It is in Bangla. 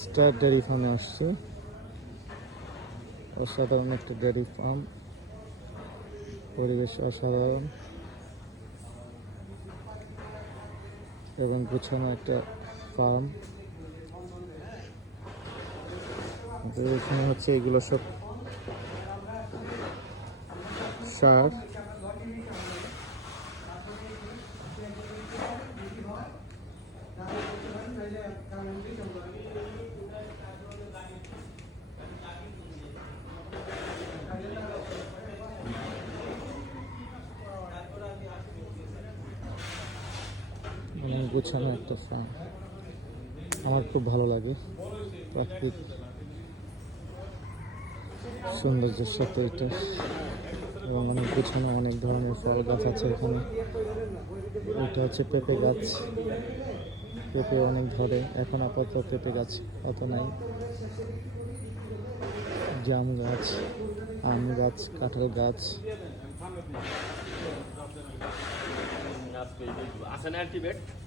স্টার ডেয়ারি ফার্মে আসছি। অসাধারণ একটা ডেয়ারি ফার্ম, পরিবেশ অসাধারণ এবং গুছানো একটা ফার্ম। এখানে হচ্ছে এগুলো সব সার। গুছানো একটা ফার্ম, আমার খুব ভালো লাগে। প্রাকৃতিক সৌন্দর্যের সাথে এটা, এবং অনেক গুছানো, অনেক ধরনের ফল গাছ আছে এখানে। এটা হচ্ছে পেঁপে গাছ, পেঁপে অনেক ধরে। এখন আপাতত পেঁপে গাছ অত নাই। জাম গাছ, আম গাছ, কাঁঠাল গাছ। আছে না অ্যান্টিবায়োটিক?